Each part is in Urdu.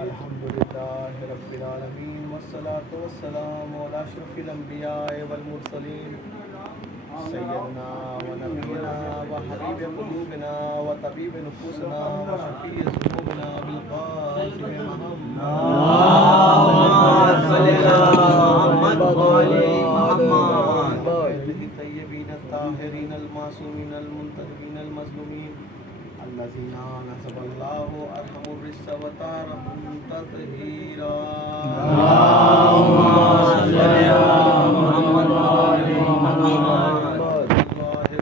الحمدللہ رب العالمین والصلاة والسلام علی اشرف الانبیاء والمرسلین سیدنا و نبینا و حبیب قلوبنا و طبیب نفوسنا و شفیع ذنوبنا بالقاسم محمد الطیبین الطاہرین المعصومین المنتخبین المظلومین الذین نصب اللہ ارحم الرس و طارهم تطہیرا اللهم صل علی محمد اللہ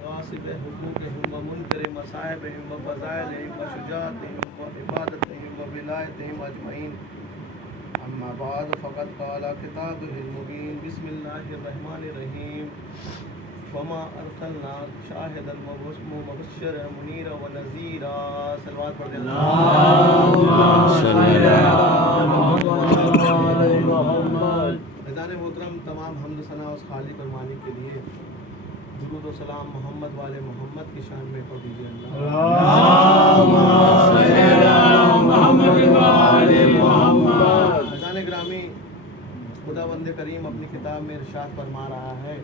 غاصب حقوقهم و منکر مصائبهم و فضائلهم و شجاعتهم و عبادتهم و ولایتهم اجمعین اما بعد فقد قال کتابه المبین بسم اللہ الرحمن الرحیم وما ارسلناک شاہدا مبشرا منیرا ونذیرا صلوات پڑھ دیں اللہم صل علی محمد۔ عزیزان محترم، تمام حمد و ثنا اس خالق اور مالک کے لیے، درود و سلام محمد والے محمد کی شان میں پڑھ دیجیے اللہم صل علی محمد والے محمد۔ عزیزان گرامی، خدا بند کریم اپنی کتاب میں ارشاد فرما رہا ہے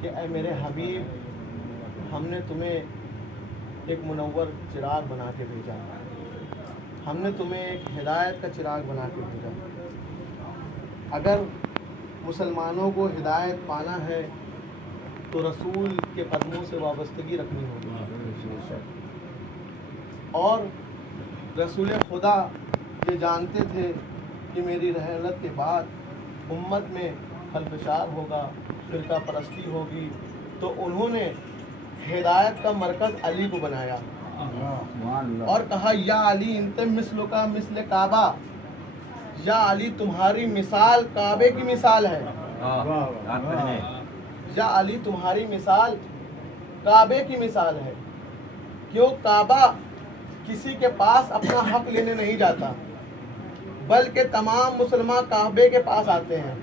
کہ اے میرے حبیب، ہم نے تمہیں ایک منور چراغ بنا کے بھیجا، ہم نے تمہیں ایک ہدایت کا چراغ بنا کے بھیجا۔ اگر مسلمانوں کو ہدایت پانا ہے تو رسول کے قدموں سے وابستگی رکھنی ہوگی، اور رسول خدا یہ جانتے تھے کہ میری رحلت کے بعد امت میں خلفشار ہوگا، فرقہ پرستی ہوگی، تو انہوں نے ہدایت کا مرکز علی کو بنایا اور کہا یا علی انت مثل کا مثل کعبہ، یا علی تمہاری مثال کعبے کی مثال ہے، یا علی تمہاری مثال کعبے کی مثال ہے۔ کیوں؟ کعبہ کسی کے پاس اپنا حق لینے نہیں جاتا، بلکہ تمام مسلمان کعبے کے پاس آتے ہیں۔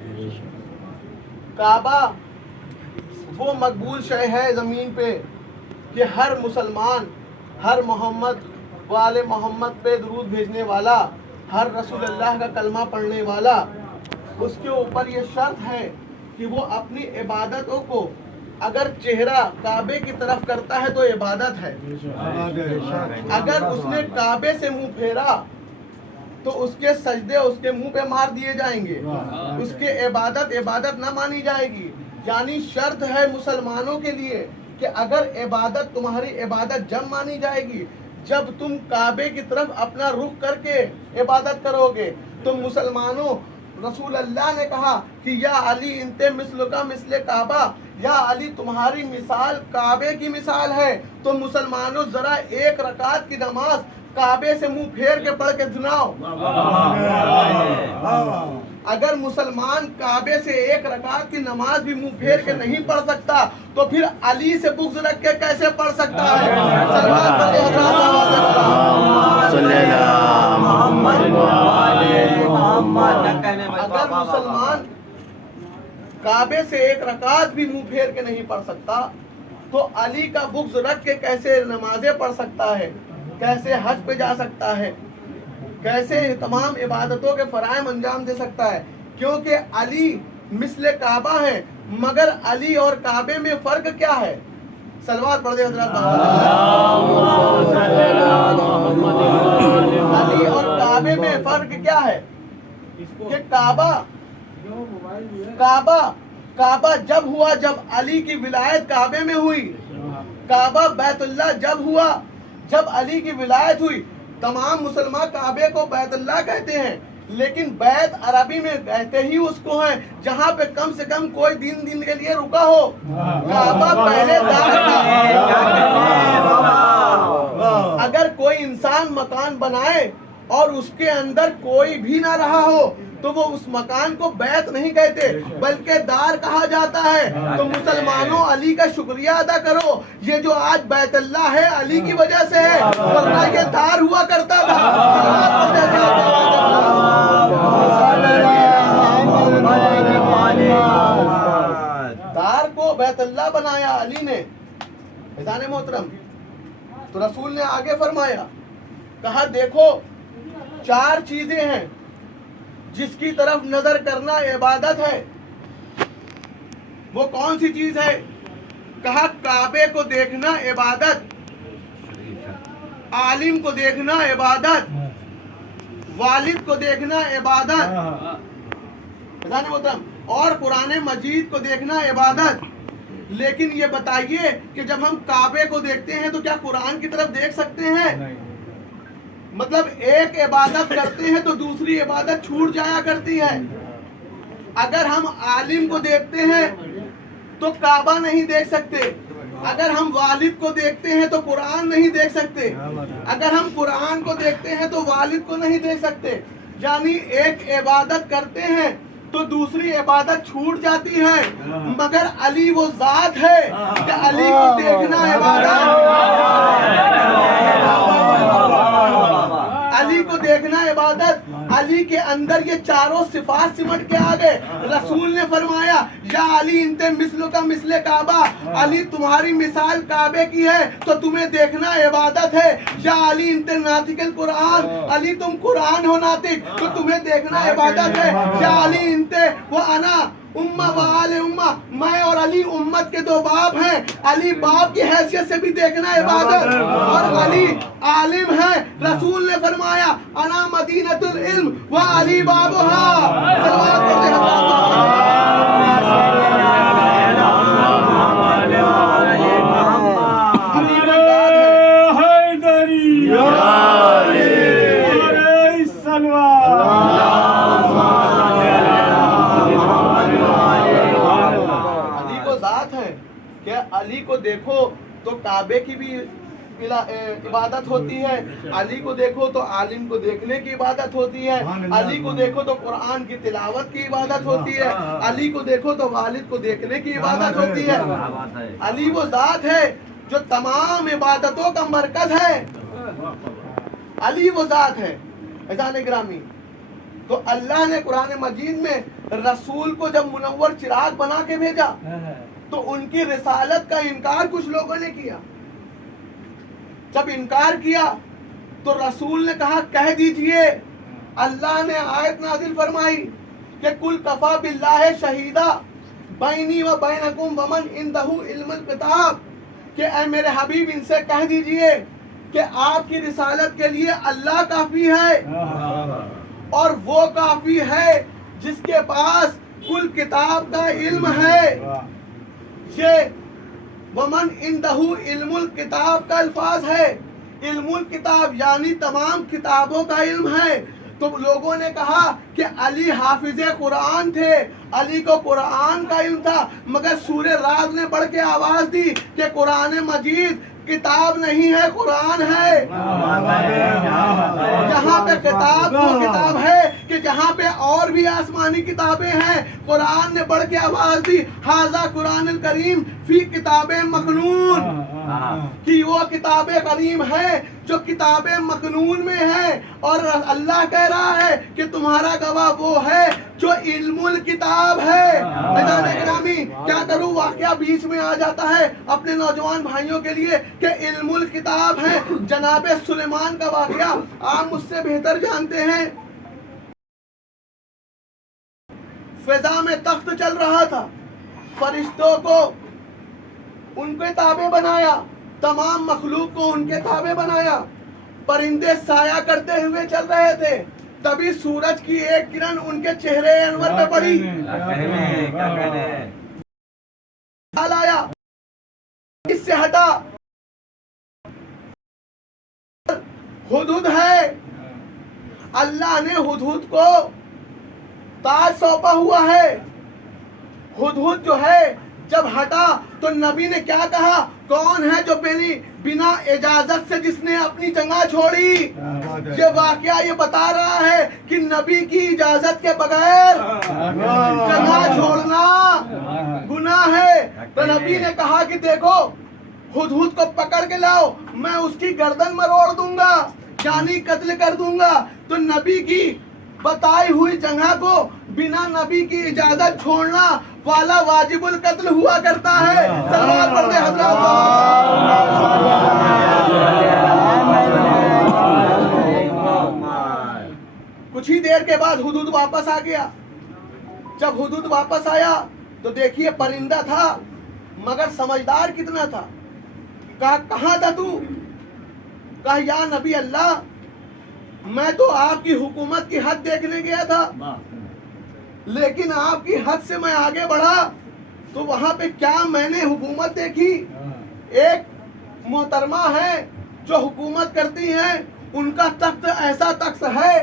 کعبہ وہ مقبول شے ہے زمین پہ کہ ہر مسلمان، ہر محمد والے محمد پہ درود بھیجنے والا، ہر رسول اللہ کا کلمہ پڑھنے والا، اس کے اوپر یہ شرط ہے کہ وہ اپنی عبادتوں کو اگر چہرہ کعبے کی طرف کرتا ہے تو عبادت ہے، اگر اس نے کعبے سے منہ پھیرا تو اس کے سجدے اس کے منہ پہ مار دیے جائیں گے، اس کے عبادت نہ مانی جائے گی۔ یعنی شرط ہے مسلمانوں کے لیے کہ اگر تمہاری عبادت جب مانی جائے گی جب تم کعبے کی طرف اپنا رخ کر کے عبادت کرو گے۔ تو مسلمانوں، رسول اللہ نے کہا کہ یا علی انت مثل کا مثل کعبہ، یا علی تمہاری مثال کعبے کی مثال ہے۔ تو مسلمانوں ذرا ایک رکعت کی نماز کعبے سے منہ پھیر کے پڑھ کے سناؤ۔ اگر مسلمان کعبے سے ایک رکعت کی نماز بھی منہ پھیر کے نہیں پڑھ سکتا تو پھر علی سے بغض رکھ کے کیسے پڑھ سکتا ہے؟ اگر مسلمان کعبے سے ایک رکعت بھی منہ پھیر کے نہیں پڑھ سکتا تو علی کا بغض رکھ کے کیسے نمازیں پڑھ سکتا ہے، کیسے حج پہ جا سکتا ہے، کیسے تمام عبادتوں کے فرائض انجام دے سکتا ہے؟ کیونکہ علی مثل کعبہ ہے، مگر علی اور کعبے میں فرق کیا ہے؟ صلوات پڑھ دیں حضرات۔ علی اور کعبے میں فرق کیا ہے کہ کعبہ جب ہوا جب علی کی ولایت کعبے میں ہوئی، کعبہ بیت اللہ جب ہوا جب علی کی ولایت ہوئی۔ تمام مسلمان کعبے کو بیت اللہ کہتے ہیں، لیکن بیت عربی میں کہتے ہی اس کو ہیں جہاں پہ کم سے کم کوئی دن کے لیے رکا ہو۔ کعبہ پہلے دار تھا۔ اگر کوئی انسان مکان بنائے اور اس کے اندر کوئی بھی نہ رہا ہو تو وہ اس مکان کو بیت نہیں کہتے بلکہ دار کہا جاتا ہے۔ تو مسلمانوں علی کا شکریہ ادا کرو، یہ جو آج بیت اللہ ہے علی کی وجہ سے ہے، ورنہ یہ دار ہوا کرتا تھا۔ دار کو بیت اللہ بنایا علی نے۔ عزیزان محترم، تو رسول نے آگے فرمایا کہا دیکھو 4 چیزیں ہیں جس کی طرف نظر کرنا عبادت ہے. وہ کون سی چیز ہے؟ کہا کعبے کو دیکھنا عبادت، عالم کو دیکھنا عبادت، والد کو دیکھنا عبادت، اور قرآن مجید کو دیکھنا عبادت. لیکن یہ بتائیے کہ جب ہم کعبے کو دیکھتے ہیں تو کیا قرآن کی طرف دیکھ سکتے ہیں؟ مطلب ایک عبادت کرتے ہیں تو دوسری عبادت چھوٹ جایا کرتی ہے. اگر ہم عالم کو دیکھتے ہیں تو کعبہ نہیں دیکھ سکتے، اگر ہم والد کو دیکھتے ہیں تو قرآن نہیں دیکھ سکتے، اگر ہم قرآن کو دیکھتے ہیں تو والد کو نہیں دیکھ سکتے. یعنی ایک عبادت کرتے ہیں تو دوسری عبادت چھوٹ جاتی ہے. مگر علی وہ ذات ہے کہ علی کو دیکھنا عبادت، علی کو دیکھنا عبادت. علی کے اندر یہ چاروں صفات سمٹ کے آ گئے. رسول نے فرمایا یا علی انت مثل کا مثل کعبہ، علی تمہاری مثال کعبے کی ہے تو تمہیں دیکھنا عبادت ہے. یا علی انت ناطق القرآن، علی تم قرآن ہو ناطق تو تمہیں دیکھنا عبادت ہے. یا علی انت وہ انا امہ و آل امہ، میں اور علی امت کے 2 باپ ہیں، علی باپ کی حیثیت سے بھی دیکھنا عبادت. اور علی عالم ہے. رسول نے فرمایا انا مدینۃ العلم و علی بابها. علی کو دیکھو تو کعبے کی بھی عبادت ہوتی ہے، علی کو دیکھو تو عالم کو دیکھنے کی عبادت ہوتی ہے، علی کو دیکھو تو قرآن کی تلاوت کی عبادت ہوتی ہے، علی کو دیکھو تو والد کو دیکھنے کی عبادت ہوتی ہے. علی وہ ذات ہے جو تمام عبادتوں کا مرکز ہے. علی وہ ذات ہے. عزیزان گرامی، تو اللہ نے قرآن مجید میں رسول کو جب منور چراغ بنا کے بھیجا تو ان کی رسالت کا انکار کچھ لوگوں نے کیا. جب انکار کیا تو رسول نے کہا کہہ دیجئے، اللہ نے آیت نازل فرمائی کہ کل کفا باللہ شہیدہ بینی و بینکم ومن عندہ علم الکتاب، کہ اے میرے حبیب ان سے کہہ دیجئے کہ آپ کی رسالت کے لیے اللہ کافی ہے، اور وہ کافی ہے جس کے پاس کل کتاب کا علم ہے. یہ ومن عندہ علم الکتاب کا الفاظ ہے. علم الکتاب یعنی تمام کتابوں کا علم ہے. تو لوگوں نے کہا کہ علی حافظ قرآن تھے، علی کو قرآن کا علم تھا، مگر سورہ راز نے بڑھ کے آواز دی کہ قرآن مجید کتاب نہیں ہے، قرآن ہے. جہاں پہ کتاب وہ کتاب ہے کہ جہاں پہ اور بھی آسمانی کتابیں ہیں. قرآن نے بڑھ کے آواز دی ھذا قرآن الکریم فی کتاب مکنون، کہ وہ کتاب کریم ہے جو کتاب مکنون میں ہے. اور اللہ کہہ رہا ہے کہ تمہارا گواہ وہ ہے جو علم الکتاب ہے. عزیزان گرامی، کیا کروں واقعہ بیچ میں آ جاتا ہے اپنے نوجوان بھائیوں کے لیے کہ علم الکتاب ہے. جناب سلیمان کا واقعہ آپ مجھ سے بہتر جانتے ہیں. فضا میں تخت چل رہا تھا، فرشتوں کو ان کے تابع بنایا، تمام مخلوق کو ان کے تابع بنایا. پرندے سایہ کرتے ہوئے چل رہے تھے، تبھی سورج کی ایک کرن ان کے چہرے انور پہ پڑی. آیا اس سے ہٹا، ہدہد ہے. اللہ نے ہدہد کو تاج سونپا ہوا ہے. ہدہد جو ہے جب ہٹا تو نبی نے کیا کہا، کون ہے جو بنا اجازت سے جس نے اپنی جگہ چھوڑی. یہ واقعہ یہ بتا رہا ہے کہ نبی کی اجازت کے بغیر جگہ چھوڑنا گناہ ہے. تو نبی نے کہا کہ دیکھو ہدہد کو پکڑ کے لاؤ، میں اس کی گردن مروڑ دوں گا، یعنی قتل کر دوں گا. تو نبی کی بتائی ہوئی جگہ کو بنا نبی کی اجازت چھوڑنا والا واجب القتل ہوا کرتا ہے. سلام پڑھتے حضرات. کچھ ہی دیر کے بعد حدود واپس آ گیا. جب حدود واپس آیا تو دیکھیے پرندہ تھا مگر سمجھدار کتنا تھا. کہا کہاں تھا تو؟ کہا یا نبی اللہ میں تو آپ کی حکومت کی حد دیکھنے گیا تھا, لیکن آپ کی حد سے میں آگے بڑھا تو وہاں پہ کیا میں نے حکومت دیکھی. ایک محترمہ ہے جو حکومت کرتی ہیں, ان کا تخت ایسا تخت ہے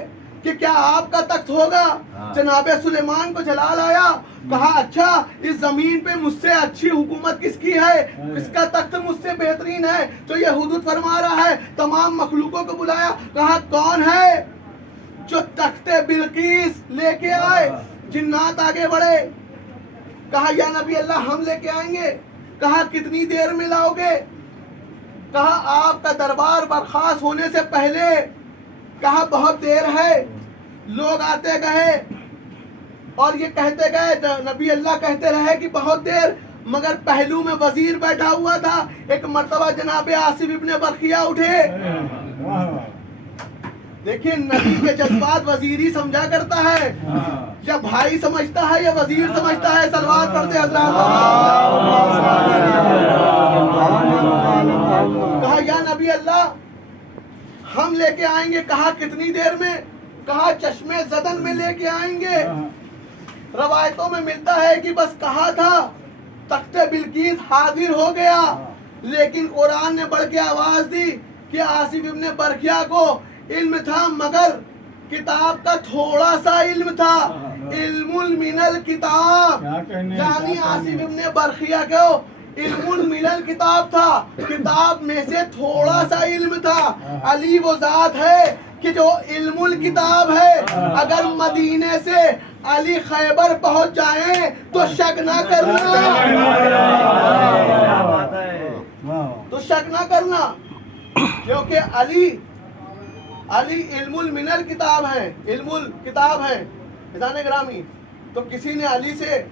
کہ کیا آپ کا تخت ہوگا. جناب سلیمان کو جلال آیا, کہا اچھا اس زمین پہ مجھ سے اچھی حکومت کس کی ہے, کس کا تخت مجھ سے بہترین ہے. تو یہ حدود فرما رہا ہے, تمام مخلوقوں کو بلایا, کہا کون ہے جو تخت بلقیس لے کے آئے. جنات آگے بڑھے, کہا یا نبی اللہ ہم لے کے آئیں گے. کہا کتنی دیر میں لاؤ گے؟ کہا آپ کا دربار برخاست ہونے سے پہلے. کہا بہت دیر ہے. لوگ آتے گئے اور یہ کہتے گئے, نبی اللہ کہتے رہے کہ بہت دیر, مگر پہلو میں وزیر بیٹھا ہوا تھا. ایک مرتبہ جناب آصف ابن برقیہ اٹھے. دیکھیے نبی کے جذبات وزیری سمجھا کرتا ہے, یا بھائی سمجھتا ہے یا وزیر سمجھتا ہے. صلوات پڑھتے حضرات. کہا یا نبی اللہ ہم لے کے آئیں گے. کہا کتنی دیر میں؟ کہا چشمے زدن میں لے کے آئیں گے. روایتوں میں ملتا ہے کہ بس کہا تھا تخت بلقیس حاضر ہو گیا, لیکن قرآن نے بڑھ کے آواز دی کہ آصف ابن برقیہ کو علم تھا مگر کتاب کا تھوڑا سا علم تھا. علم من الکتاب, یعنی آصف ابن برقیہ کو علم من الکتاب تھا, کتاب میں سے تھوڑا سا علم تھا. علی وہ ذات ہے کہ جو علم الکتاب ہے. اگر مدینے سے علی خیبر پہنچ جائیں تو شک نہ کرنا, تو شک نہ کرنا, کیونکہ علی علم من الکتاب ہے, علم الکتاب ہے. گرامی تو کسی نے علی سے